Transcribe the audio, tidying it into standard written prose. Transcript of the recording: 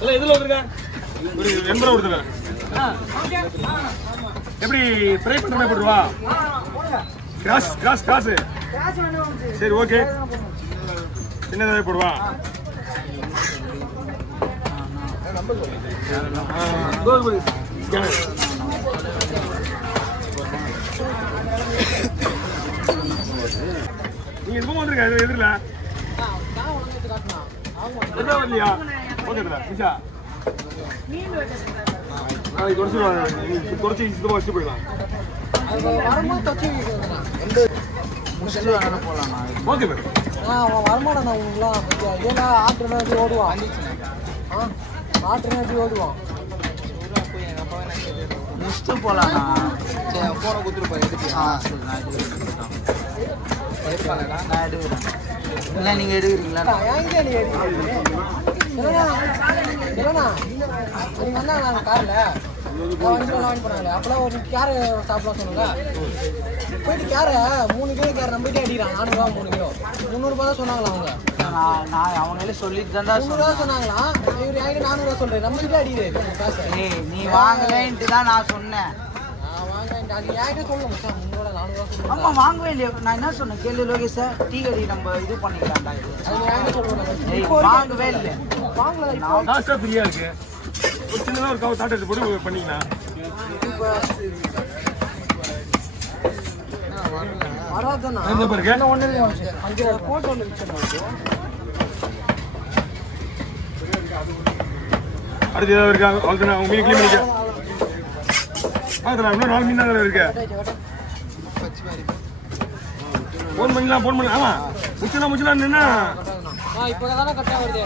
இல்ல இதுல வந்துருங்க ஒரு 80 ரூபா கொடுத்துருங்க. எப்படி ஃப்ரை பண்ற எப்படி ரூபா கிராஸ் கிராஸ் கிராஸ் சரி ஓகே சின்னதாக போடுவா நீங்க எதுவும் வந்துருங்க எதிரில வரலையா ஓகேங்களா நிஷா குறைச்சி சுத்தமாக வச்சு போயிடலாம் ஓகே மேடம் வருமானம் ஏன்னா ஆற்றுனா எப்படி ஓடுவான் ஆற்றுனா எப்படி ஓடுவான் முடிச்சுட்டு போகலாண்ணா சரி ஃபோனை கொடுத்துட்டு போய் எடுத்து நான் எடுக்கிறேன் இல்லை நீங்கள் எடுக்கிறீங்களா எங்கே நீ எடுக்கிறீங்க இல்லைண்ணா நீங்கள் வந்தாங்க காரில் வாங்கி போனாங்களே அப்போலாம் ஒரு கேரை சாப்பிடலாம் சொன்னாங்க போயிட்டு கேரை 3 கிலோ கேரை நம்பிட்டே அடிக்கிறான் 400 ரூபா 3 கிலோ 300 ரூபா தான் சொன்னாங்களா அவங்க நான் அவங்களே சொல்லிட்டு தான் 300 ரூபா சொன்னாங்களா இவர் என்கிட்ட 400 ரூபா சொல்கிறேன் நம்பிட்டே அடிக்கிறாரு காசு நீ வாங்கலேன்ட்டு தான் நான் சொன்னேன் அது என்கிட்ட சொல்லுங்க மச்சான் 300 ரூபா 400 ரூபா சொல்லுங்க ஆமாம் வாங்கவே இல்லையா நான் என்ன சொன்னேன் கேள்வி லோகேஷ் சார் டீ கடி நம்ம இது பண்ணிக்கலாம்டா அது என்கிட்ட சொல்லுங்க வாங்கவே இல்லை வாங்கல லாஸ்ட்டாக ஃப்ரீயாக இருக்கு ஒரு சின்னதாக ஒரு கவர் சாப்பிட்டு போட்டு பண்ணிக்கலாம் வராதுண்ணா எந்த பாருங்க ஒன்று அங்கே போட்டோ ஒன்று வச்சிருந்தோம் அடுத்து ஏதாவது இருக்கா அவ்வளோதானே உங்க மீன் கிளீன் பண்ணிக்க இன்னும் 4 மீன் தான் இருக்கு ஃபோன் பண்ணலாம் ஆமா முடிச்சலாம் நின்னா இப்போ தானே கரெக்டாக வருது